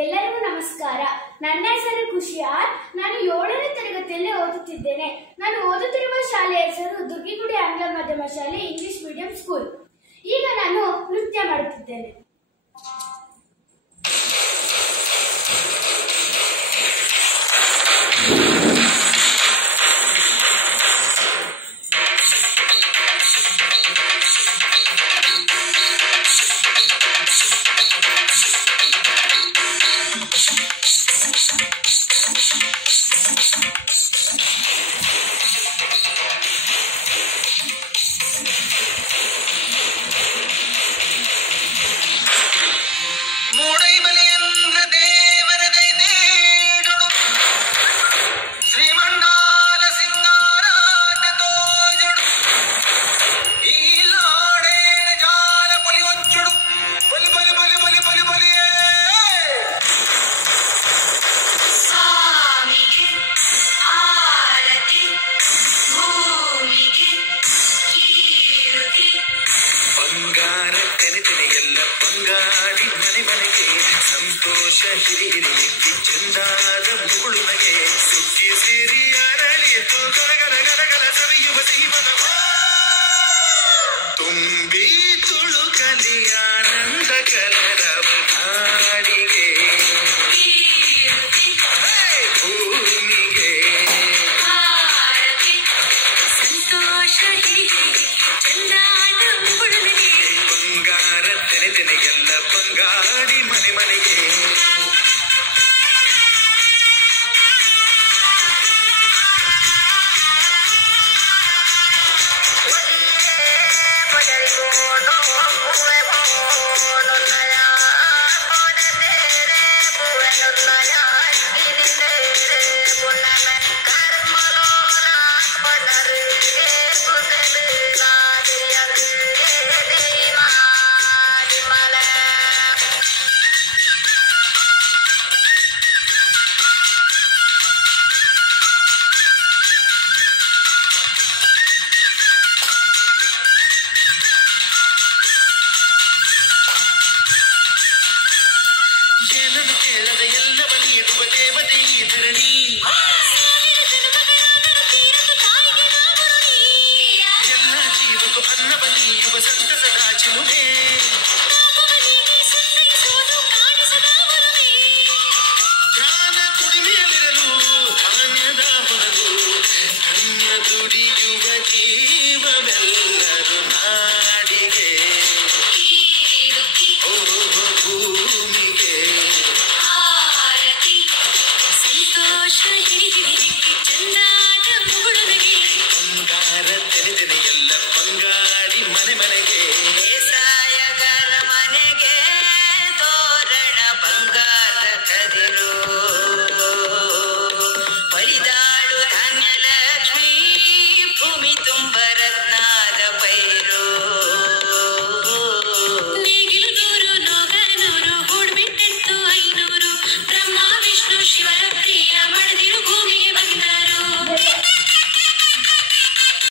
ಎಲ್ಲರಿಗೂ ನಮಸ್ಕಾರ. ನನ್ನ ಹೆಸರು ಖುಷಿಯಾರ್. ನಾನು 7ನೇ ತರಗತಿಯಲ್ಲಿ ಓದುತ್ತಿದ್ದೇನೆ. ನಾನು ಓದುತ್ತಿರುವ ಶಾಲೆಯ ಹೆಸರು ದುರ್ಗಿಗುಡಿ ಆಂಗ್ಲ ಮಾಧ್ಯಮ ಶಾಲೆ ಇಂಗ್ಲಿಷ್ ಮೀಡಿಯಂ ಸ್ಕೂಲ್. ಈಗ ನಾನು ನೃತ್ಯ ಮಾಡುತ್ತಿದ್ದೇನೆ. ಸಂತೋಷ ಹಿರಿಹಿರಿಲಿಕ್ಕಿ ಚಂದಾದ ಮುಗುಳುನಗೆ ಸುಖಿ ಸಿರಿ ಅರಳಿತು ಗಲಗಲ ಗಲಗಲ ಸವಿಯುವ ಜೀವನವ ತುಂಬಿ ತುಳುಕಲಿ ಆನಂದ ಕಲರವ ನಾಡಿಗೆ ಭೂಮಿಗೆ ಸಂತೋಷ ಚಂದಾದ ಮುಗುಳುನಗೆ ಬಂಗಾರ ತೆನೆದೆನೆಗೆಲ್ಲ ಬಂಗಾಡಿ ಮನೆ ಮನೆಗೆ ದುಡಿಯುವ ಜೀವವೆಲ್ಲರೂ ನಾಡಿಗೆ ಭೂಮಿಗೆ ಸಂತೋಷ ಚಂದ